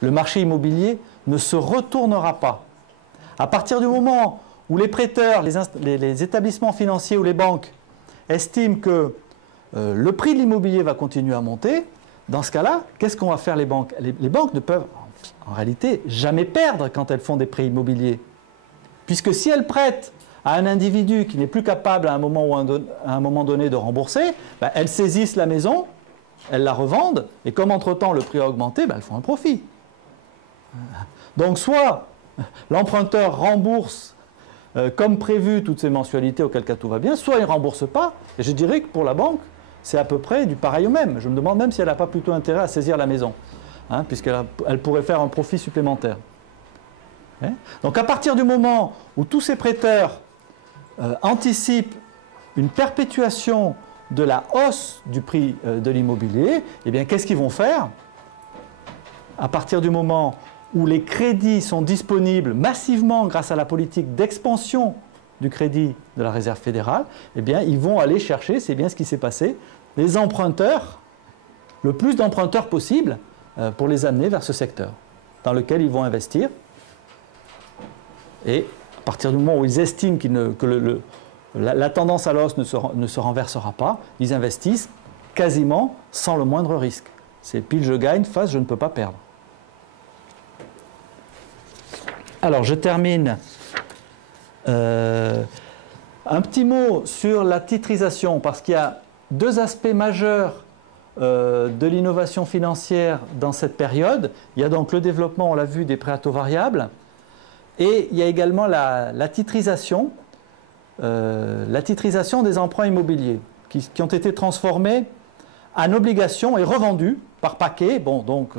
Le marché immobilier ne se retournera pas. À partir du moment où les prêteurs, les établissements financiers ou les banques estiment que le prix de l'immobilier va continuer à monter, dans ce cas-là, qu'est-ce qu'on va faire les banques? Les banques ne peuvent, en réalité, jamais perdre quand elles font des prêts immobiliers. Puisque si elles prêtent à un individu qui n'est plus capable à un moment donné de rembourser, ben, elles saisissent la maison, elles la revendent, et comme entre-temps le prix a augmenté, ben, elles font un profit. Donc soit l'emprunteur rembourse comme prévu toutes ses mensualités, auquel cas tout va bien, soit il ne rembourse pas, et je dirais que pour la banque, c'est à peu près du pareil au même. Je me demande même si elle n'a pas plutôt intérêt à saisir la maison, puisqu'elle pourrait faire un profit supplémentaire. Donc à partir du moment où tous ces prêteurs anticipent une perpétuation de la hausse du prix de l'immobilier, eh bien qu'est-ce qu'ils vont faire? À partir du moment où les crédits sont disponibles massivement grâce à la politique d'expansion du crédit de la Réserve fédérale, eh bien ils vont aller chercher, c'est bien ce qui s'est passé, les emprunteurs, le plus d'emprunteurs possible pour les amener vers ce secteur dans lequel ils vont investir. Et à partir du moment où ils estiment que la tendance à la hausse ne se renversera pas, ils investissent quasiment sans le moindre risque. C'est pile je gagne, face je ne peux pas perdre. Alors je termine un petit mot sur la titrisation, parce qu'il y a deux aspects majeurs de l'innovation financière dans cette période. Il y a donc le développement, on l'a vu, des prêts à taux variables, et il y a également la titrisation des emprunts immobiliers qui ont été transformés en obligations et revendus par paquet. Bon, donc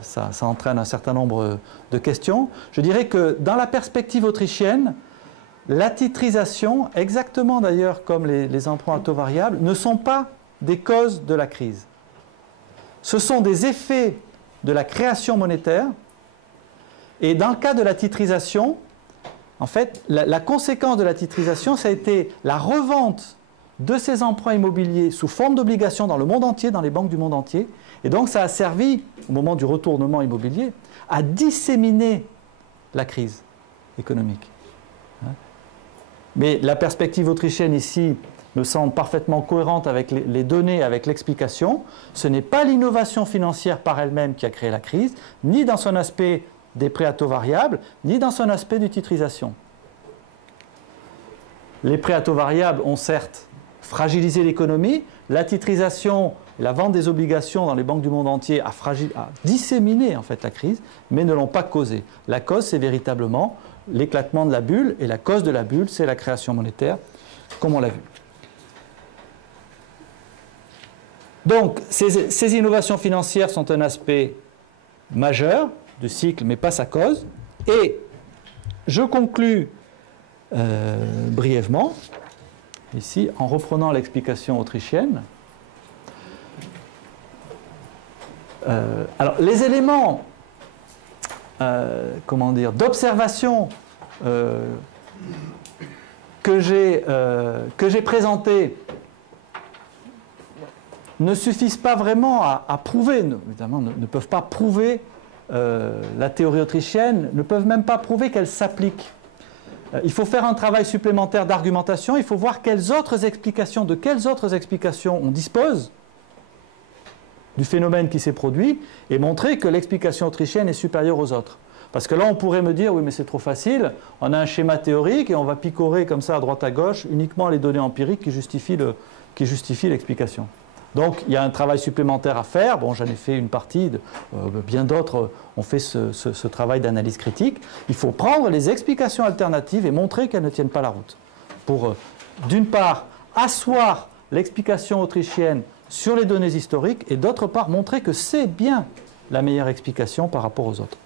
ça entraîne un certain nombre de questions. Je dirais que dans la perspective autrichienne, la titrisation, exactement d'ailleurs comme les emprunts à taux variables, ne sont pas des causes de la crise. Ce sont des effets de la création monétaire. Et dans le cas de la titrisation, en fait, la conséquence de la titrisation, ça a été la revente de ces emprunts immobiliers sous forme d'obligations dans le monde entier, dans les banques du monde entier. Et donc ça a servi, au moment du retournement immobilier, à disséminer la crise économique. Mais la perspective autrichienne ici me semble parfaitement cohérente avec les données, avec l'explication. Ce n'est pas l'innovation financière par elle-même qui a créé la crise, ni dans son aspect des prêts à taux variables, ni dans son aspect d'utilisation. Les prêts à taux variables ont certes fragilisé l'économie, la titrisation, la vente des obligations dans les banques du monde entier a disséminé en fait la crise, mais ne l'ont pas causée. La cause, c'est véritablement l'éclatement de la bulle, et la cause de la bulle, c'est la création monétaire, comme on l'a vu. Donc, ces innovations financières sont un aspect majeur du cycle, mais pas sa cause. Et je conclus brièvement, ici, en reprenant l'explication autrichienne. Alors, les éléments d'observation que j'ai présentés ne suffisent pas vraiment à prouver, évidemment, ne peuvent pas prouver la théorie autrichienne, ne peuvent même pas prouver qu'elle s'applique. Il faut faire un travail supplémentaire d'argumentation, il faut voir de quelles autres explications on dispose du phénomène qui s'est produit, et montrer que l'explication autrichienne est supérieure aux autres. Parce que là, on pourrait me dire, oui, mais c'est trop facile, on a un schéma théorique et on va picorer comme ça à droite à gauche uniquement les données empiriques qui justifient l'explication. Donc, il y a un travail supplémentaire à faire. Bon, j'en ai fait une partie, bien d'autres ont fait ce travail d'analyse critique. Il faut prendre les explications alternatives et montrer qu'elles ne tiennent pas la route. Pour, d'une part, asseoir l'explication autrichienne sur les données historiques, et d'autre part, montrer que c'est bien la meilleure explication par rapport aux autres.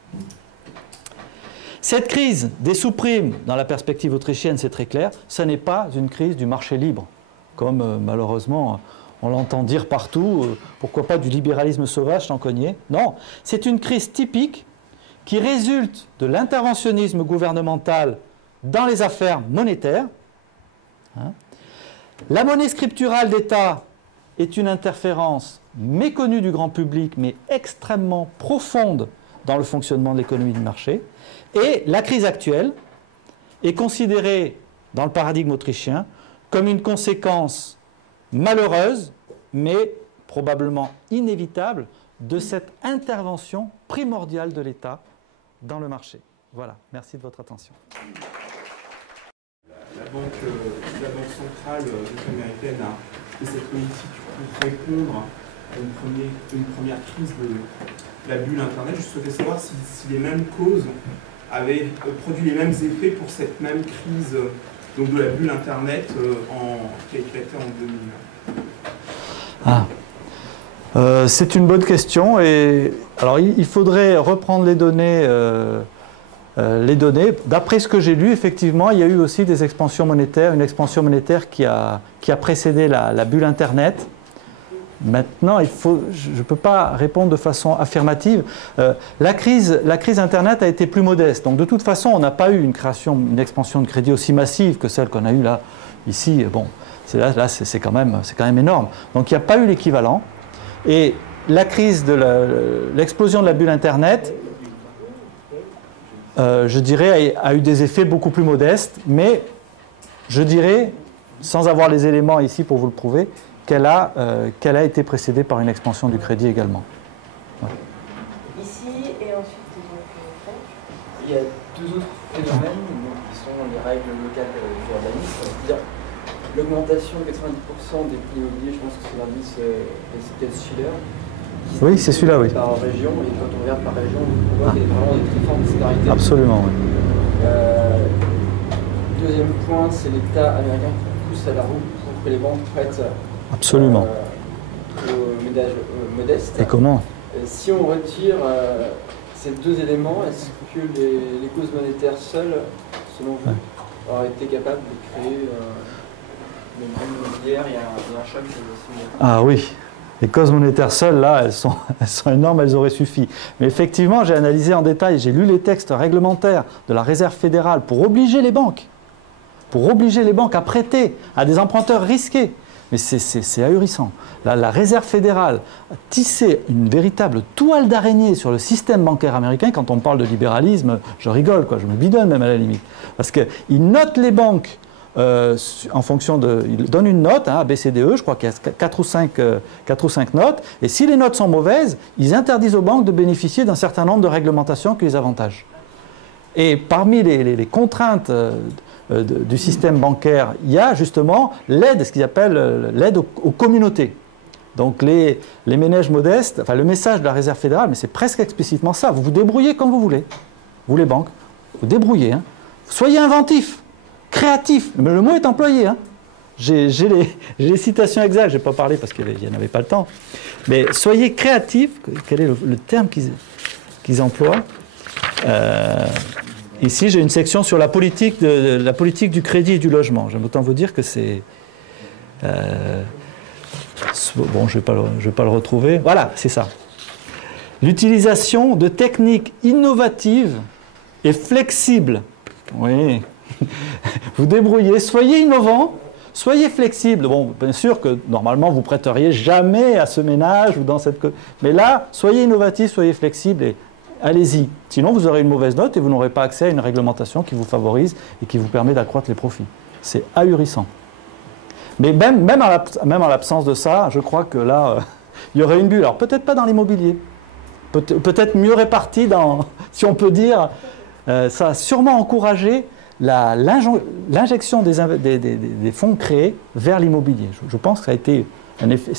Cette crise des sous-primes, dans la perspective autrichienne, c'est très clair, ce n'est pas une crise du marché libre, comme malheureusement on l'entend dire partout, pourquoi pas du libéralisme sauvage tant qu'on y est. Non, c'est une crise typique qui résulte de l'interventionnisme gouvernemental dans les affaires monétaires. La monnaie scripturale d'État est une interférence méconnue du grand public, mais extrêmement profonde dans le fonctionnement de l'économie de marché. Et la crise actuelle est considérée, dans le paradigme autrichien, comme une conséquence malheureuse, mais probablement inévitable, de cette intervention primordiale de l'État dans le marché. Voilà, merci de votre attention. La banque centrale américaine a fait cette politique pour répondre à une première crise de la bulle Internet. Je souhaitais savoir si les mêmes causes avaient produit les mêmes effets pour cette même crise donc de la bulle Internet qui a éclaté en 2001. C'est une bonne question. Et, alors, il faudrait reprendre les données. D'après ce que j'ai lu, effectivement, il y a eu aussi des expansions monétaires, une expansion monétaire qui a précédé la bulle Internet. Maintenant, je ne peux pas répondre de façon affirmative. La crise Internet a été plus modeste. Donc, de toute façon, on n'a pas eu une expansion de crédit aussi massive que celle qu'on a eue là, ici. Bon, là c'est quand même énorme. Donc, il n'y a pas eu l'équivalent. Et la crise l'explosion de la bulle Internet, je dirais, a eu des effets beaucoup plus modestes, mais je dirais, sans avoir les éléments ici pour vous le prouver, qu'elle a été précédée par une expansion du crédit également. Ouais. Ici et ensuite, il y a deux autres phénomènes qui sont les règles locales d'urbanisme, c'est-à-dire l'augmentation de 90% des prix immobiliers, je pense que c'est l'indice Schiller. Oui, c'est celui-là, oui. Par région, et quand on regarde par région, on voit qu'il y a vraiment des très fortes disparités. Absolument, oui. Deuxième point, c'est l'État américain qui pousse à la roue pour que les banques prêtent absolument aux ménages modestes. Et comment? Si on retire ces deux éléments, est-ce que les causes monétaires seules, selon vous, auraient été capables de créer une bulle immobilière et un choc similaire? Ah oui. Les causes monétaires seules, là, elles sont énormes, elles auraient suffi. Mais effectivement, j'ai analysé en détail, j'ai lu les textes réglementaires de la Réserve fédérale pour obliger les banques à prêter à des emprunteurs risqués. Mais c'est ahurissant. La Réserve fédérale a tissé une véritable toile d'araignée sur le système bancaire américain. Quand on parle de libéralisme, je rigole, quoi, je me bidonne même à la limite. Parce qu'ils notent les banques en fonction de... Ils donnent une note, A, B, C, D, E, je crois qu'il y a 4 ou 5 notes. Et si les notes sont mauvaises, ils interdisent aux banques de bénéficier d'un certain nombre de réglementations qui les avantagent. Et parmi les contraintes du système bancaire, il y a justement l'aide, ce qu'ils appellent l'aide aux communautés. Donc les ménages modestes, enfin le message de la Réserve fédérale, mais c'est presque explicitement ça, vous vous débrouillez comme vous voulez, vous les banques, vous débrouillez, hein. Soyez inventifs, créatifs, mais le mot est employé, hein. J'ai les citations exactes, je n'ai pas parlé parce qu'il n'y en avait pas le temps, mais soyez créatifs, quel est le terme qu'ils emploient? Ici, j'ai une section sur la politique du crédit et du logement. J'aime autant vous dire que c'est... bon, je vais pas le retrouver. Voilà, c'est ça. L'utilisation de techniques innovatives et flexibles. Oui. Vous débrouillez, soyez innovants, soyez flexibles. Bon, bien sûr que normalement, vous prêteriez jamais à ce ménage ou dans cette... Mais là, soyez innovatifs, soyez flexibles et allez-y. Sinon, vous aurez une mauvaise note et vous n'aurez pas accès à une réglementation qui vous favorise et qui vous permet d'accroître les profits. C'est ahurissant. Mais même en l'absence de ça, je crois que là, il y aurait une bulle. Alors, peut-être pas dans l'immobilier. Peut-être mieux répartie dans, si on peut dire, ça a sûrement encouragé l'injection des fonds créés vers l'immobilier. Je pense que ça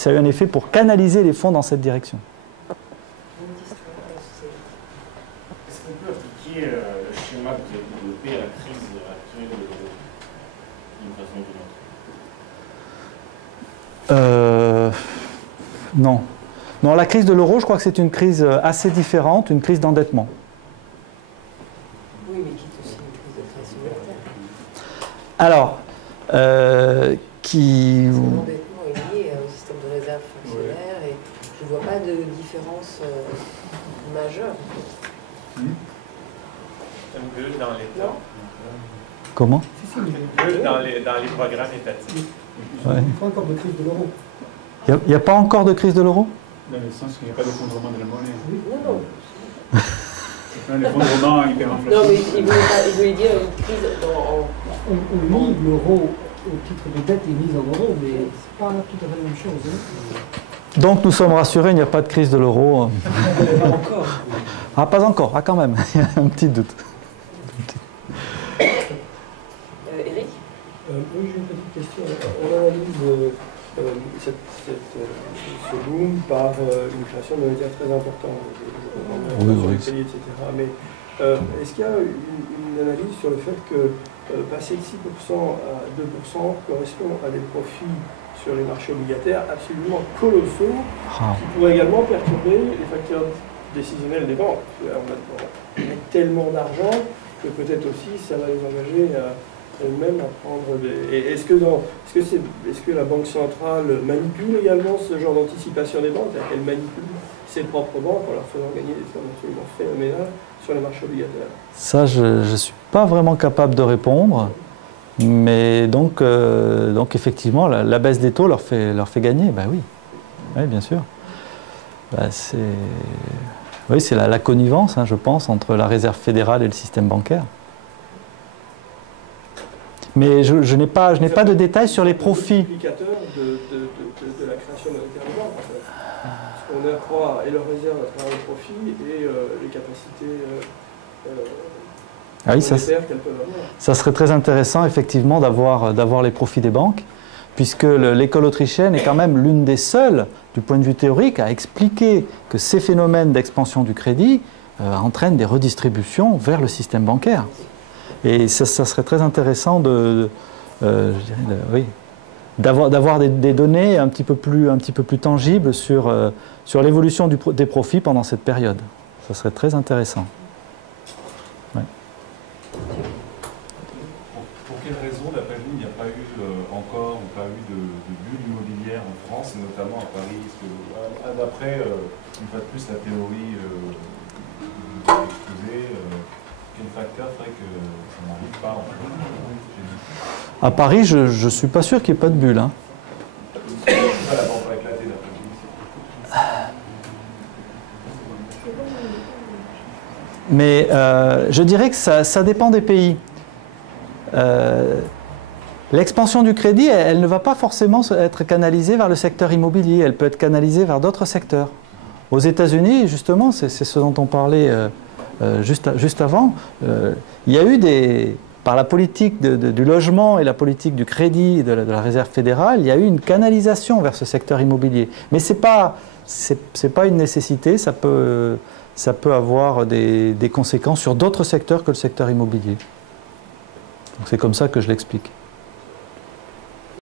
a eu un effet pour canaliser les fonds dans cette direction. Le schéma que vous avez développé à la crise actuelle d'une façon ou d'une autre? Non. Non, la crise de l'euro, je crois que c'est une crise assez différente, une crise d'endettement. Oui, mais qui est aussi une crise de crise monétaire. Alors, L'endettement est lié au système de réserve fonctionnaire et je ne vois pas de différence majeure. Une bulle dans l'État. Comment? Une bulle dans les programmes étatiques. Ouais. Il n'y a pas encore de crise de l'euro? Il n'y a pas encore de crise de l'euro? Dans le sens qu'il n'y a pas d'effondrement de la monnaie. Non, non. Un effondrement hyperinflation. Non, mais il voulait dire une crise On lit l'euro au titre de dette est mise en euros, mais c'est pas tout à fait la même chose. Hein. Donc nous sommes rassurés, il n'y a pas de crise de l'euro. Pas encore. Ah, pas encore, ah quand même, il y a un petit doute. Eric Oui, j'ai une petite question. On analyse ce boom par une création monétaire très importante, etc. Mais est-ce qu'il y a une analyse sur le fait que passer de 6% à 2% correspond à des profits sur les marchés obligataires absolument colossaux qui pourraient également perturber les facteurs décisionnels des banques? On met tellement d'argent que peut-être aussi ça va les engager à elles-mêmes à prendre des... Est-ce que la Banque centrale manipule également ce genre d'anticipation des banques? C'est-à-dire qu'elle manipule ses propres banques en leur faisant gagner des sommes absolument phénoménales sur les marchés obligataires? Ça, je ne suis pas vraiment capable de répondre. Mais donc effectivement, la baisse des taux leur fait gagner. Ben oui, oui, bien sûr. Ben oui, c'est la connivence, hein, je pense, entre la Réserve fédérale et le système bancaire. Mais je n'ai pas de détails sur les profits. C'est l'indicateur de la création monétaire des banques, en fait. Parce qu'on accroît et leur réserve à travers les profits et les capacités Ah oui, monétaires qu'elles peuvent avoir. Ça serait très intéressant, effectivement, d'avoir les profits des banques, puisque l'école autrichienne est quand même l'une des seules, du point de vue théorique, à expliquer que ces phénomènes d'expansion du crédit entraînent des redistributions vers le système bancaire. Et ça serait très intéressant d'avoir des données un petit peu plus tangibles sur l'évolution des profits pendant cette période. Ça serait très intéressant. Ouais. Pour quelle raison, d'après vous, il n'y a pas eu encore de bulle immobilière en France, et notamment à Paris? D'après, une fois de plus, la théorie que vous avez exposée, quel facteur ferait que ça n'arrive pas en fait? À Paris, je ne suis pas sûr qu'il n'y ait pas de bulle. Hein. La banque va éclater, d'après vous. Mais je dirais que ça dépend des pays. L'expansion du crédit, elle ne va pas forcément être canalisée vers le secteur immobilier, elle peut être canalisée vers d'autres secteurs. Aux États-Unis, justement, c'est ce dont on parlait juste avant, il y a eu par la politique du logement et la politique du crédit de la Réserve fédérale, il y a eu une canalisation vers ce secteur immobilier. Mais ce n'est pas une nécessité, ça peut avoir des conséquences sur d'autres secteurs que le secteur immobilier. C'est comme ça que je l'explique.